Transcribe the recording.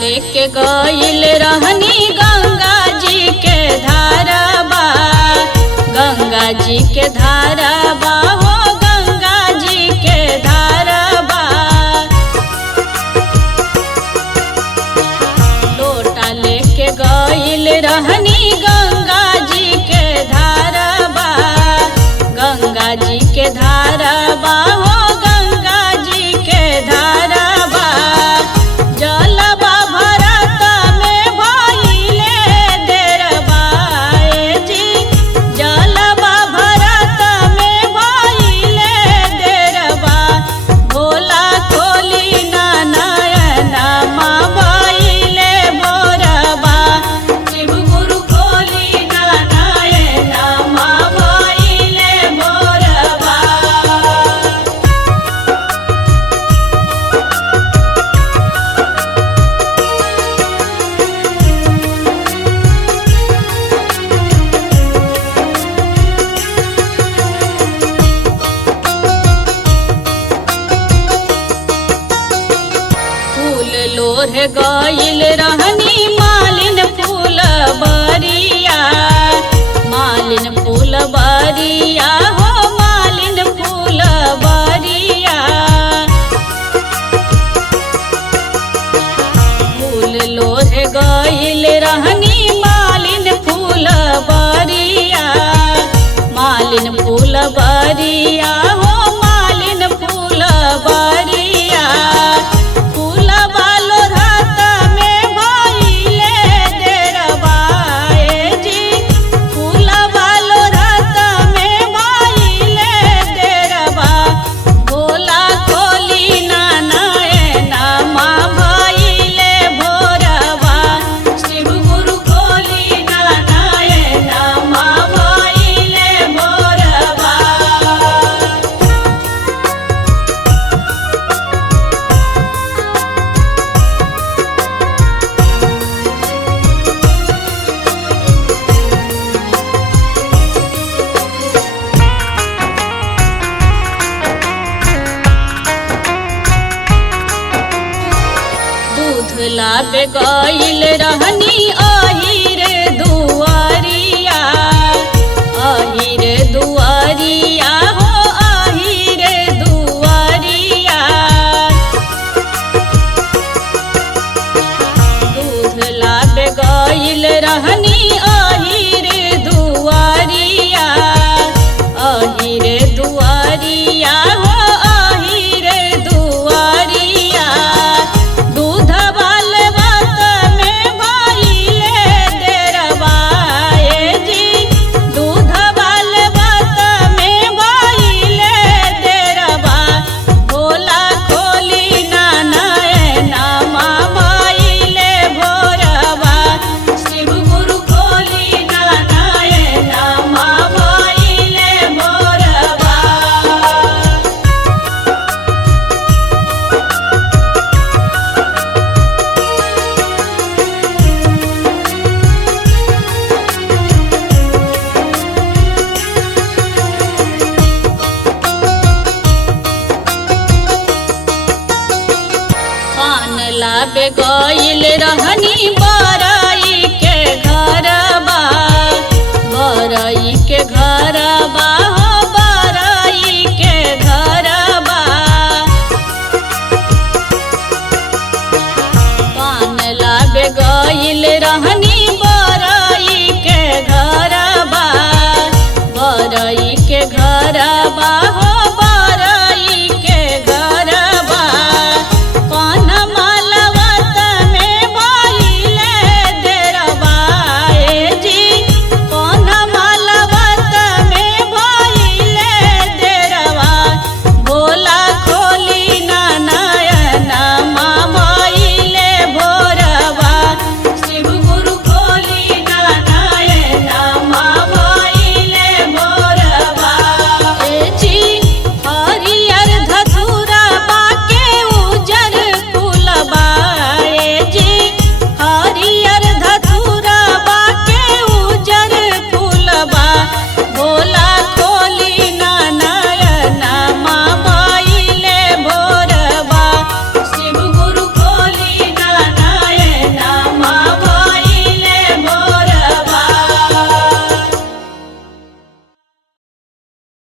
लेके गइल रहनी गंगा जी के धाराबा, गंगा जी के धाराबा हो गंगा जी के धाराबा। लोटा लेके गइल रहनी गंगा जी के धाराबा, गंगा जी के धाराबा हो गंगा जी के धाराबा। जलवा भरत में भइले देरबा जी, जलवा भरत में भइले देरबा। भोला खोली ना नयनमा भइले भोरबा, शिव गुरु खोली ना नयनमा भइले भोरबा। फूल लोढ़े गइल रहनी मालिन फूल बरिया, मालिन फूल बरिया हो मालिन फूल बरिया। फूल लोढ़े गइल रहनी मालिन फूल बरिया, मालिन फूल बरिया हो मालिन फूल बरिया। फूलबा लोढ़त में भइले देरबा जी, फूलबा लोढ़त में भइले देरबा। भोला खोली ना नयनमा भइले भोरबा, शिव गुरु खोली ना नयनमा भइले भोरबा। दूध लाबे गइल रहनी अहिर दुआरिया, अहिर दुआरिया हो अहिर दुआरिया। दूध लाबे गइल रहनी अहिर दुआरिया, अहिर दुआरिया हो अहिर दुआरिया। दूध वाले बात में भइले देरबा जी, दूध वाले बात में भइले देरबा। भोला खोली ना नयनमा भइले भोरबा, शिव गुरु खोली ना नयनमा भइले भोरबा। पान लाबे गइल रहनी